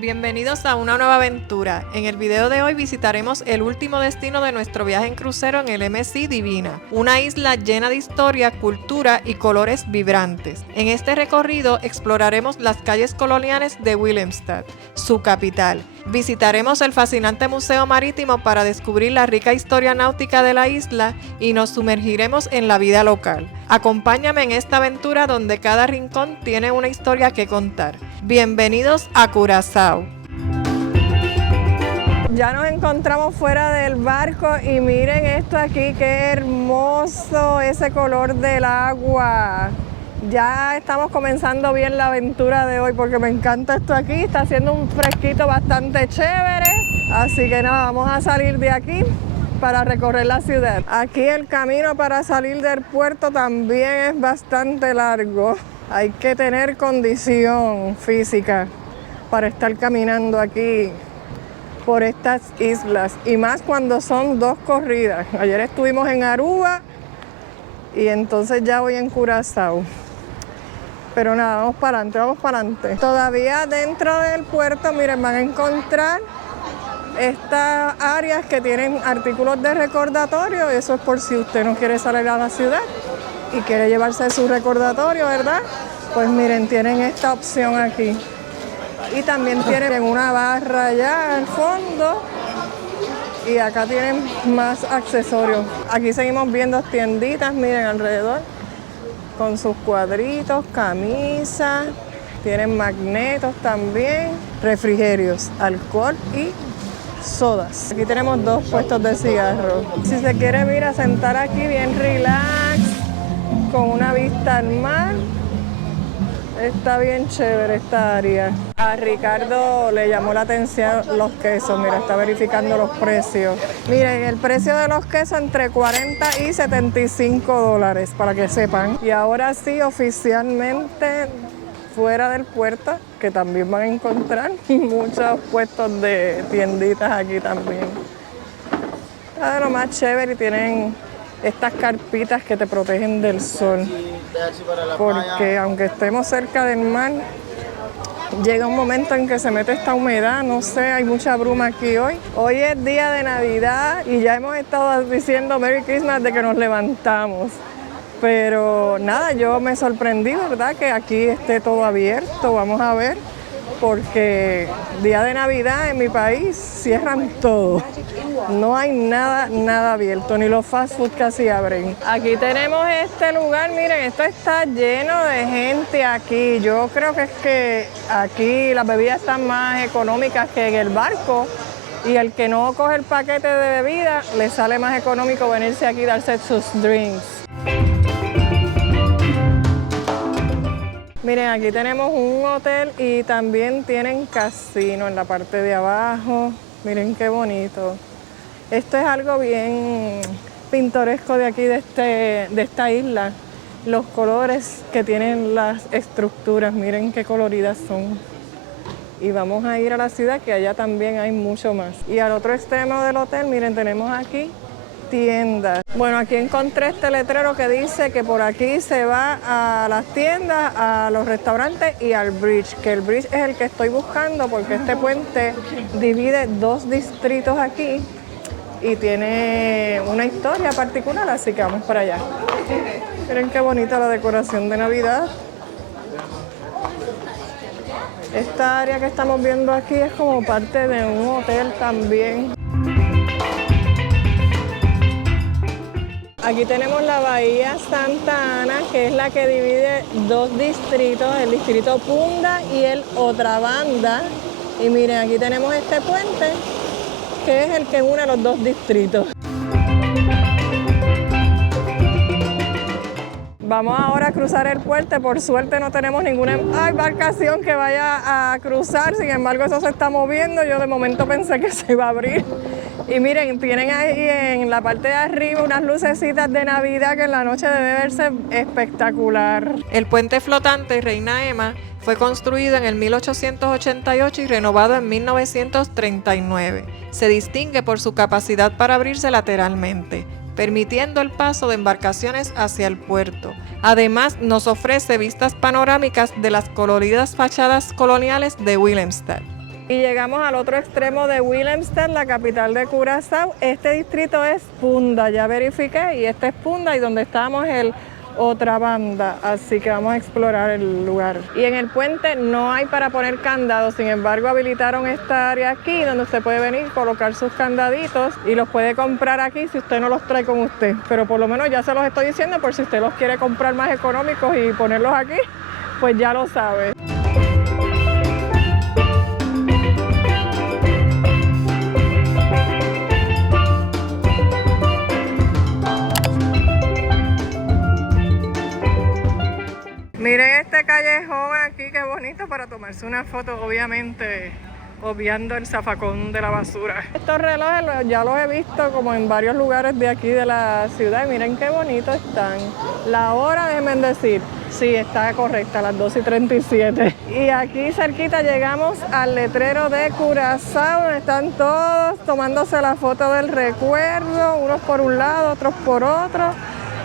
Bienvenidos a una nueva aventura. En el video de hoy visitaremos el último destino de nuestro viaje en crucero en el MSC Divina, una isla llena de historia, cultura y colores vibrantes. En este recorrido exploraremos las calles coloniales de Willemstad, su capital. Visitaremos el fascinante museo marítimo para descubrir la rica historia náutica de la isla y nos sumergiremos en la vida local. Acompáñame en esta aventura donde cada rincón tiene una historia que contar. Bienvenidos a Curazao. Ya nos encontramos fuera del barco y miren esto aquí, qué hermoso ese color del agua. Ya estamos comenzando bien la aventura de hoy porque me encanta esto aquí, está haciendo un fresquito bastante chévere. Así que nada, vamos a salir de aquí para recorrer la ciudad. Aquí el camino para salir del puerto también es bastante largo. Hay que tener condición física para estar caminando aquí por estas islas. Y más cuando son dos corridas. Ayer estuvimos en Aruba y entonces ya voy en Curazao. Pero nada, vamos para adelante, vamos para adelante. Todavía dentro del puerto, miren, van a encontrar estas áreas que tienen artículos de recordatorio. Eso es por si usted no quiere salir a la ciudad y quiere llevarse su recordatorio, ¿verdad? Pues miren, tienen esta opción aquí. Y también tienen una barra allá al fondo. Y acá tienen más accesorios. Aquí seguimos viendo tienditas, miren, alrededor, con sus cuadritos, camisas. Tienen magnetos también, refrigerios, alcohol y sodas. Aquí tenemos dos puestos de cigarros. Si se quiere ir a sentar aquí bien relax, con una vista al mar, está bien chévere esta área. A Ricardo le llamó la atención los quesos, mira, está verificando los precios. Miren, el precio de los quesos entre 40 y 75 dólares, para que sepan. Y ahora sí, oficialmente, fuera del puerto, que también van a encontrar muchos puestos de tienditas aquí también. Está de lo más chévere y tienen estas carpitas que te protegen del sol, porque aunque estemos cerca del mar, llega un momento en que se mete esta humedad, no sé, hay mucha bruma aquí hoy. Hoy es día de Navidad y ya hemos estado diciendo Merry Christmas de que nos levantamos. Pero nada, yo me sorprendí, ¿verdad?, que aquí esté todo abierto, vamos a ver, porque día de Navidad en mi país cierran todo. No hay nada abierto, ni los fast food casi abren. Aquí tenemos este lugar, miren, esto está lleno de gente aquí. Yo creo que es que aquí las bebidas están más económicas que en el barco. Y el que no coge el paquete de bebida, le sale más económico venirse aquí y darse sus drinks. Miren, aquí tenemos un hotel y también tienen casino en la parte de abajo. Miren qué bonito. Esto es algo bien pintoresco de aquí, de esta isla. Los colores que tienen las estructuras, miren qué coloridas son. Y vamos a ir a la ciudad, que allá también hay mucho más. Y al otro extremo del hotel, miren, tenemos aquí tiendas. Bueno, aquí encontré este letrero que dice que por aquí se va a las tiendas, a los restaurantes y al bridge, que el bridge es el que estoy buscando porque este puente divide dos distritos aquí y tiene una historia particular, así que vamos para allá. Miren qué bonita la decoración de Navidad. Esta área que estamos viendo aquí es como parte de un hotel también. Aquí tenemos la Bahía Santa Ana, que es la que divide dos distritos, el distrito Punda y el Otra Banda. Y miren, aquí tenemos este puente, que es el que une los dos distritos. Vamos ahora a cruzar el puente. Por suerte no tenemos ninguna embarcación que vaya a cruzar, sin embargo eso se está moviendo. Yo de momento pensé que se iba a abrir. Y miren, tienen ahí en la parte de arriba unas lucecitas de Navidad que en la noche debe verse espectacular. El puente flotante Reina Emma fue construido en el 1888 y renovado en 1939. Se distingue por su capacidad para abrirse lateralmente, permitiendo el paso de embarcaciones hacia el puerto. Además, nos ofrece vistas panorámicas de las coloridas fachadas coloniales de Willemstad. Y llegamos al otro extremo de Willemstad, la capital de Curazao. Este distrito es Punda, ya verifiqué, y este es Punda, y donde estábamos el otra banda, así que vamos a explorar el lugar. Y en el puente no hay para poner candados, sin embargo habilitaron esta área aquí donde usted puede venir, colocar sus candaditos y los puede comprar aquí si usted no los trae con usted. Pero por lo menos ya se los estoy diciendo por si usted los quiere comprar más económicos y ponerlos aquí, pues ya lo sabe. Miren este callejón aquí, qué bonito para tomarse una foto, obviamente obviando el zafacón de la basura. Estos relojes ya los he visto como en varios lugares de aquí de la ciudad y miren qué bonitos están. La hora, déjenme decir, sí, está correcta, las 2:37. Y aquí cerquita llegamos al letrero de Curazao, donde están todos tomándose la foto del recuerdo, unos por un lado, otros por otro.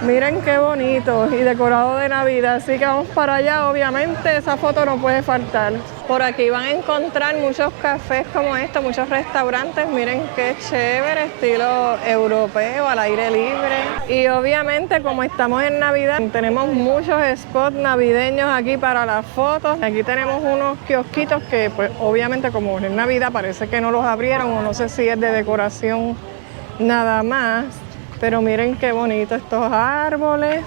Miren qué bonito y decorado de Navidad, así que vamos para allá, obviamente esa foto no puede faltar. Por aquí van a encontrar muchos cafés como estos, muchos restaurantes, miren qué chévere, estilo europeo, al aire libre. Y obviamente como estamos en Navidad, tenemos muchos spots navideños aquí para las fotos. Aquí tenemos unos kiosquitos que pues obviamente como es Navidad parece que no los abrieron o no sé si es de decoración nada más. Pero miren qué bonito estos árboles.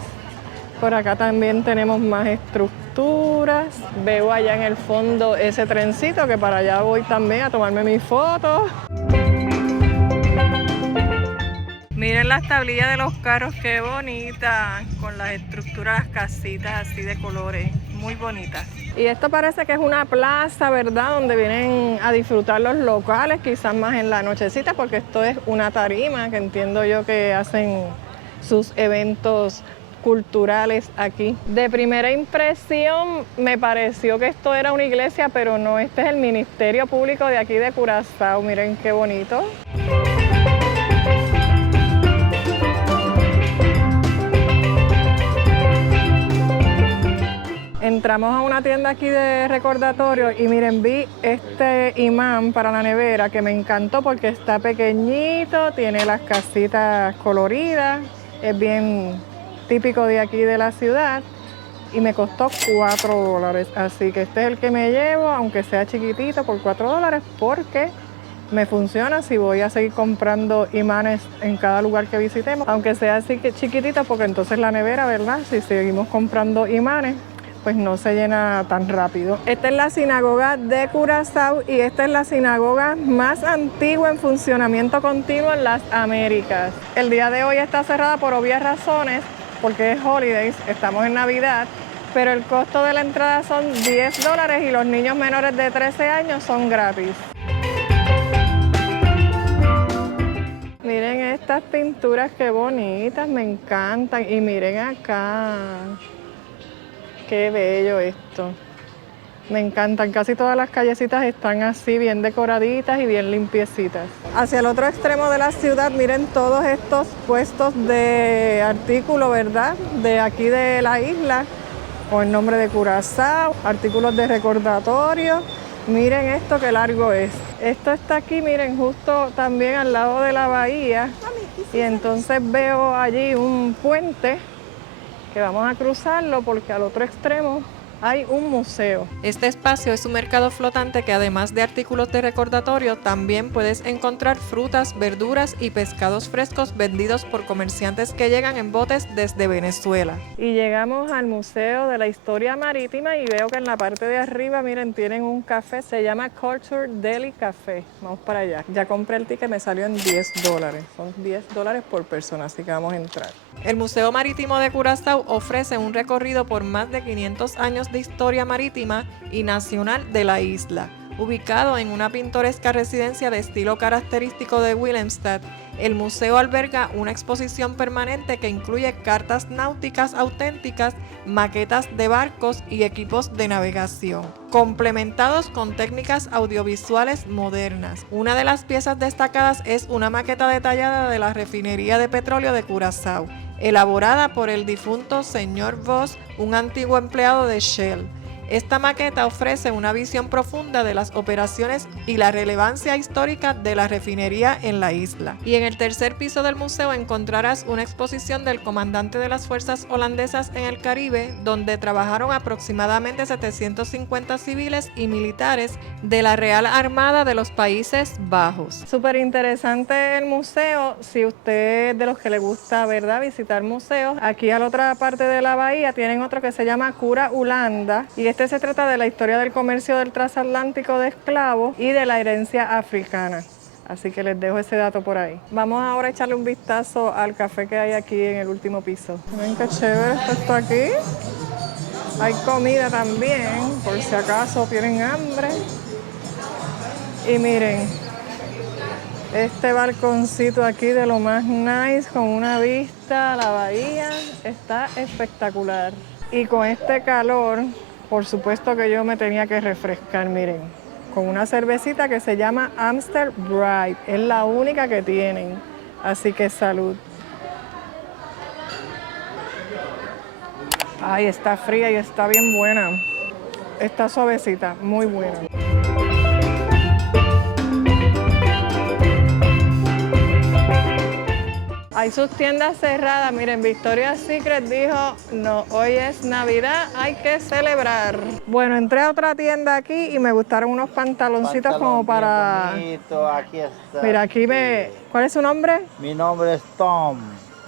Por acá también tenemos más estructuras. Veo allá en el fondo ese trencito que para allá voy también a tomarme mis fotos. Miren las tablillas de los carros, qué bonitas. Con las estructuras, las casitas así de colores, muy bonitas. Y esto parece que es una plaza, ¿verdad? Donde vienen a disfrutar los locales, quizás más en la nochecita, porque esto es una tarima que entiendo yo que hacen sus eventos culturales aquí. De primera impresión me pareció que esto era una iglesia, pero no, este es el Ministerio Público de aquí de Curazao. Miren qué bonito. Entramos a una tienda aquí de recordatorio y miren, vi este imán para la nevera que me encantó porque está pequeñito, tiene las casitas coloridas, es bien típico de aquí de la ciudad y me costó $4, así que este es el que me llevo, aunque sea chiquitito, por $4 porque me funciona si voy a seguir comprando imanes en cada lugar que visitemos, aunque sea así que chiquitito porque entonces la nevera, ¿verdad? Si seguimos comprando imanes, pues no se llena tan rápido. Esta es la sinagoga de Curazao y esta es la sinagoga más antigua en funcionamiento continuo en las Américas. El día de hoy está cerrada por obvias razones, porque es holidays, estamos en Navidad, pero el costo de la entrada son $10 y los niños menores de 13 años son gratis. Miren estas pinturas, qué bonitas, me encantan. Y miren acá. Qué bello esto. Me encantan. Casi todas las callecitas están así, bien decoraditas y bien limpiecitas. Hacia el otro extremo de la ciudad, miren todos estos puestos de artículos, ¿verdad? De aquí de la isla, con el nombre de Curazao, artículos de recordatorio. Miren esto, qué largo es. Esto está aquí, miren, justo también al lado de la bahía. Y entonces veo allí un puente que vamos a cruzarlo porque al otro extremo hay un museo. Este espacio es un mercado flotante que además de artículos de recordatorio, también puedes encontrar frutas, verduras y pescados frescos vendidos por comerciantes que llegan en botes desde Venezuela. Y llegamos al Museo de la Historia Marítima y veo que en la parte de arriba, miren, tienen un café, se llama Culture Deli Café. Vamos para allá. Ya compré el ticket, me salió en $10. Son $10 por persona, así que vamos a entrar. El Museo Marítimo de Curazao ofrece un recorrido por más de 500 años de historia marítima y nacional de la isla. Ubicado en una pintoresca residencia de estilo característico de Willemstad, el museo alberga una exposición permanente que incluye cartas náuticas auténticas, maquetas de barcos y equipos de navegación, complementados con técnicas audiovisuales modernas. Una de las piezas destacadas es una maqueta detallada de la refinería de petróleo de Curazao, elaborada por el difunto señor Voss, un antiguo empleado de Shell. Esta maqueta ofrece una visión profunda de las operaciones y la relevancia histórica de la refinería en la isla. Y en el tercer piso del museo encontrarás una exposición del comandante de las fuerzas holandesas en el Caribe, donde trabajaron aproximadamente 750 civiles y militares de la Real Armada de los Países Bajos. Súper interesante el museo, si usted es de los que le gusta, ¿verdad?, visitar museos. Aquí a la otra parte de la bahía tienen otro que se llama Cura Holanda, y este se trata de la historia del comercio del transatlántico de esclavos y de la herencia africana. Así que les dejo ese dato por ahí. Vamos ahora a echarle un vistazo al café que hay aquí en el último piso. Ven qué chévere está esto aquí. Hay comida también, por si acaso tienen hambre. Y miren, este balconcito aquí de lo más nice, con una vista a la bahía, está espectacular. Y con este calor, por supuesto que yo me tenía que refrescar, miren, con una cervecita que se llama Amstel Bright. Es la única que tienen, así que salud. Ay, está fría y está bien buena. Está suavecita, muy buena. Hay sus tiendas cerradas. Miren, Victoria's Secret dijo, no, hoy es Navidad, hay que celebrar. Bueno, entré a otra tienda aquí y me gustaron unos pantaloncitos como para... Bonito, aquí está. Mira, aquí me... ¿Cuál es su nombre? Mi nombre es Tom.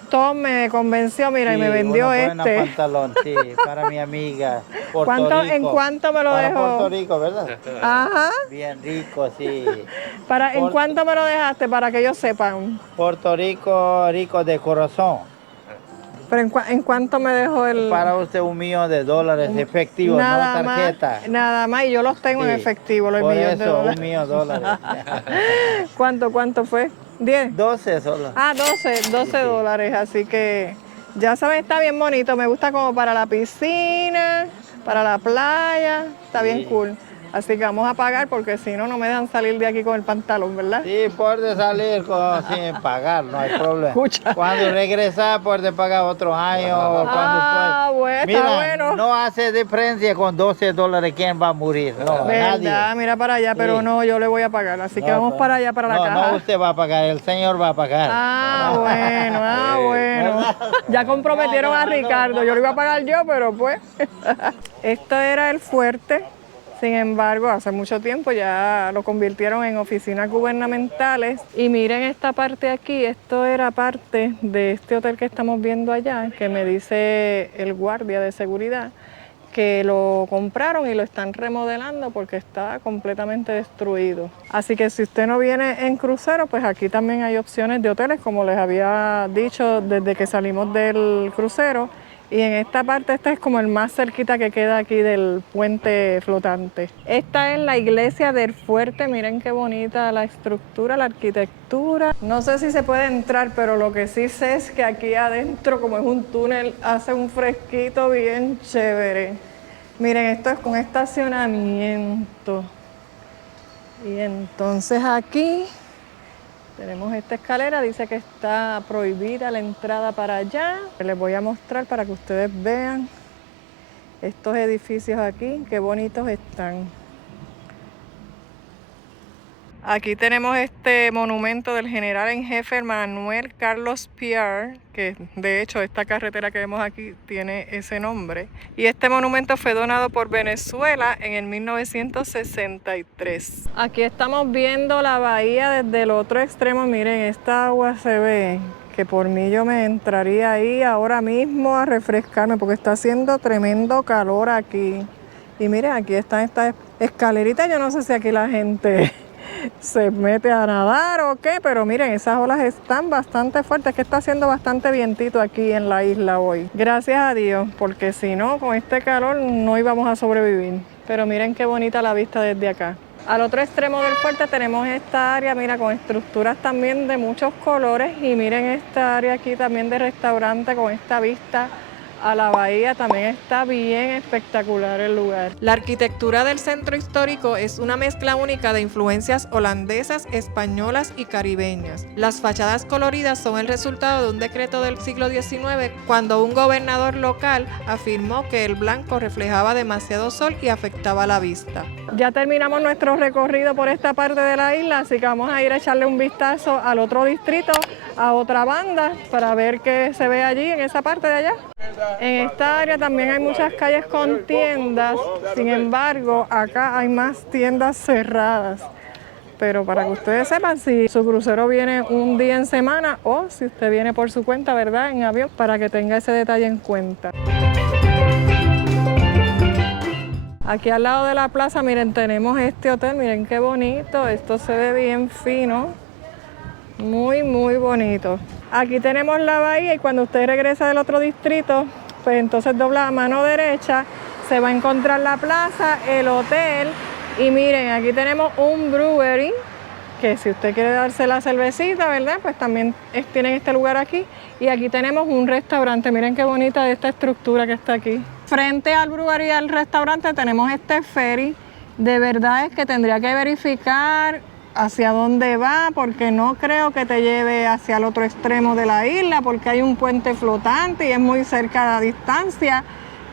Tom me convenció, mira, Sí, y me vendió buena este. pantalón, sí, para mi amiga. ¿En cuánto me lo para dejó? Puerto Rico, ¿verdad? Ajá. Bien rico, sí. ¿En cuánto me lo dejaste para que ellos sepan? Puerto Rico, rico de corazón. ¿Pero en cuánto me dejó el...? Para usted $1.000.000 efectivo, no tarjeta. Nada más, y yo los tengo en efectivo, los por millones de eso, dólares. $1.000.000. ¿Cuánto fue? ¿10? 12 solo. Ah, 12 dólares, así que ya saben, está bien bonito, me gusta como para la piscina, para la playa, está bien cool. Así que vamos a pagar porque si no, no me dejan salir de aquí con el pantalón, ¿verdad? Sí, puede salir sin pagar, no hay problema. Escucha. Cuando regresa, puede pagar otro año. Bueno, mira, está bueno. No hace diferencia con $12 quién va a morir. No, ¿verdad? nadie. Mira para allá, pero Sí. no, yo le voy a pagar. Así que vamos para allá, para la caja. No, usted va a pagar, el señor va a pagar. Bueno. Ya comprometieron a Ricardo. Yo lo iba a pagar yo, pero pues. Esto era el fuerte. Sin embargo, hace mucho tiempo ya lo convirtieron en oficinas gubernamentales. Y miren esta parte aquí, esto era parte de este hotel que estamos viendo allá, que me dice el guardia de seguridad, que lo compraron y lo están remodelando porque está completamente destruido. Así que si usted no viene en crucero, pues aquí también hay opciones de hoteles, como les había dicho desde que salimos del crucero. Y en esta parte, este es como el más cerquita que queda aquí del puente flotante. Esta es la iglesia del fuerte, miren qué bonita la estructura, la arquitectura. No sé si se puede entrar, pero lo que sí sé es que aquí adentro, como es un túnel, hace un fresquito bien chévere. Miren, esto es con estacionamiento. Y entonces aquí tenemos esta escalera, dice que está prohibida la entrada para allá. Les voy a mostrar para que ustedes vean estos edificios aquí, qué bonitos están. Aquí tenemos este monumento del general en jefe Manuel Carlos Piar, que de hecho esta carretera que vemos aquí tiene ese nombre. Y este monumento fue donado por Venezuela en el 1963. Aquí estamos viendo la bahía desde el otro extremo. Miren, esta agua se ve que por mí yo me entraría ahí ahora mismo a refrescarme porque está haciendo tremendo calor aquí. Y miren, aquí están estas escaleritas. Yo no sé si aquí la gente se mete a nadar o qué, pero miren, esas olas están bastante fuertes, es que está haciendo bastante vientito aquí en la isla hoy. Gracias a Dios, porque si no, con este calor no íbamos a sobrevivir. Pero miren qué bonita la vista desde acá. Al otro extremo del fuerte tenemos esta área, mira, con estructuras también de muchos colores, y miren esta área aquí también de restaurante con esta vista a la bahía. También está bien espectacular el lugar. La arquitectura del centro histórico es una mezcla única de influencias holandesas, españolas y caribeñas. Las fachadas coloridas son el resultado de un decreto del siglo XIX, cuando un gobernador local afirmó que el blanco reflejaba demasiado sol y afectaba la vista. Ya terminamos nuestro recorrido por esta parte de la isla, así que vamos a ir a echarle un vistazo al otro distrito, a otra banda, para ver qué se ve allí en esa parte de allá. En esta área también hay muchas calles con tiendas, sin embargo, acá hay más tiendas cerradas. Pero para que ustedes sepan, si su crucero viene un día en semana o si usted viene por su cuenta, ¿verdad?, en avión, para que tenga ese detalle en cuenta. Aquí al lado de la plaza, miren, tenemos este hotel, miren qué bonito, esto se ve bien fino, muy bonito. Aquí tenemos la bahía y cuando usted regresa del otro distrito, pues entonces dobla a mano derecha, se va a encontrar la plaza, el hotel y miren, aquí tenemos un brewery, que si usted quiere darse la cervecita, ¿verdad?, pues también tienen este lugar aquí. Y aquí tenemos un restaurante, miren qué bonita esta estructura que está aquí. Frente al brewery y al restaurante tenemos este ferry. De verdad es que tendría que verificar hacia dónde va, porque no creo que te lleve hacia el otro extremo de la isla, porque hay un puente flotante y es muy cerca a la distancia,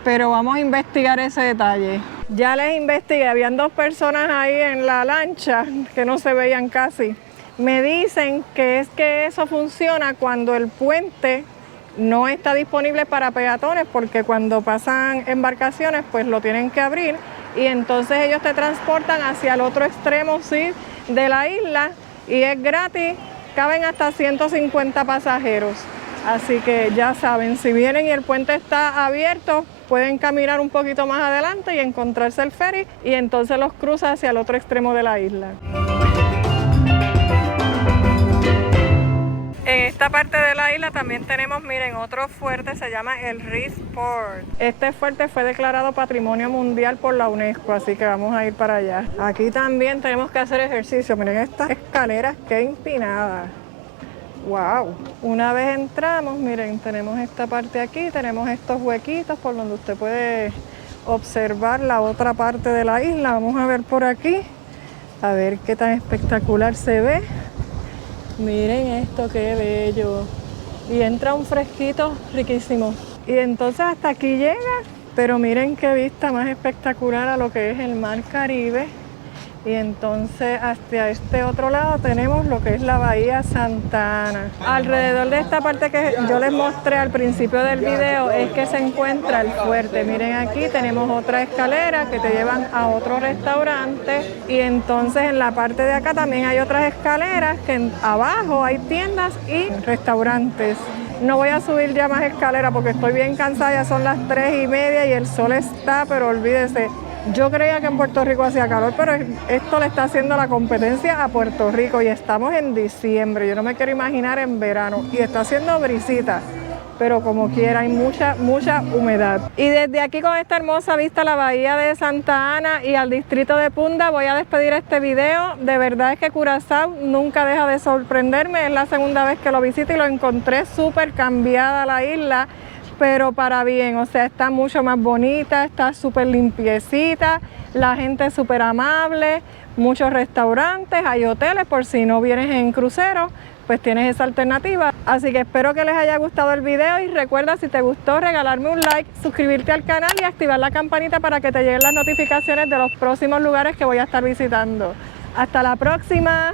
pero vamos a investigar ese detalle. Ya les investigué, habían 2 personas ahí en la lancha que no se veían casi. Me dicen que eso funciona cuando el puente no está disponible para peatones, porque cuando pasan embarcaciones pues lo tienen que abrir y entonces ellos te transportan hacia el otro extremo, sí, de la isla y es gratis, caben hasta 150 pasajeros. Así que ya saben, si vienen y el puente está abierto, pueden caminar un poquito más adelante y encontrarse el ferry y entonces los cruza hacia el otro extremo de la isla. En esta parte de la isla también tenemos, miren, otro fuerte, se llama el Reef Port. Este fuerte fue declarado Patrimonio Mundial por la UNESCO, así que vamos a ir para allá. Aquí también tenemos que hacer ejercicio, miren estas escaleras, qué empinadas. ¡Wow! Una vez entramos, miren, tenemos esta parte aquí, tenemos estos huequitos por donde usted puede observar la otra parte de la isla. Vamos a ver por aquí, a ver qué tan espectacular se ve. Miren esto, qué bello. Y entra un fresquito riquísimo. Y entonces hasta aquí llega, pero miren qué vista más espectacular a lo que es el Mar Caribe. Y entonces hacia este otro lado tenemos lo que es la Bahía Santa Ana. Alrededor de esta parte que yo les mostré al principio del video es que se encuentra el fuerte. Miren, aquí tenemos otra escalera que te llevan a otro restaurante y entonces en la parte de acá también hay otras escaleras que abajo hay tiendas y restaurantes. No voy a subir ya más escaleras porque estoy bien cansada, ya son las 3:30 y el sol está, pero olvídese. Yo creía que en Puerto Rico hacía calor, pero esto le está haciendo la competencia a Puerto Rico y estamos en diciembre. Yo no me quiero imaginar en verano y está haciendo brisita, pero como quiera hay mucha humedad. Y desde aquí con esta hermosa vista a la bahía de Santa Ana y al distrito de Punda voy a despedir este video. De verdad es que Curazao nunca deja de sorprenderme. Es la segunda vez que lo visito y lo encontré súper cambiada la isla, pero para bien, o sea, está mucho más bonita, está súper limpiecita, la gente es súper amable, muchos restaurantes, hay hoteles, por si no vienes en crucero, pues tienes esa alternativa. Así que espero que les haya gustado el video y recuerda, si te gustó, regalarme un like, suscribirte al canal y activar la campanita para que te lleguen las notificaciones de los próximos lugares que voy a estar visitando. ¡Hasta la próxima!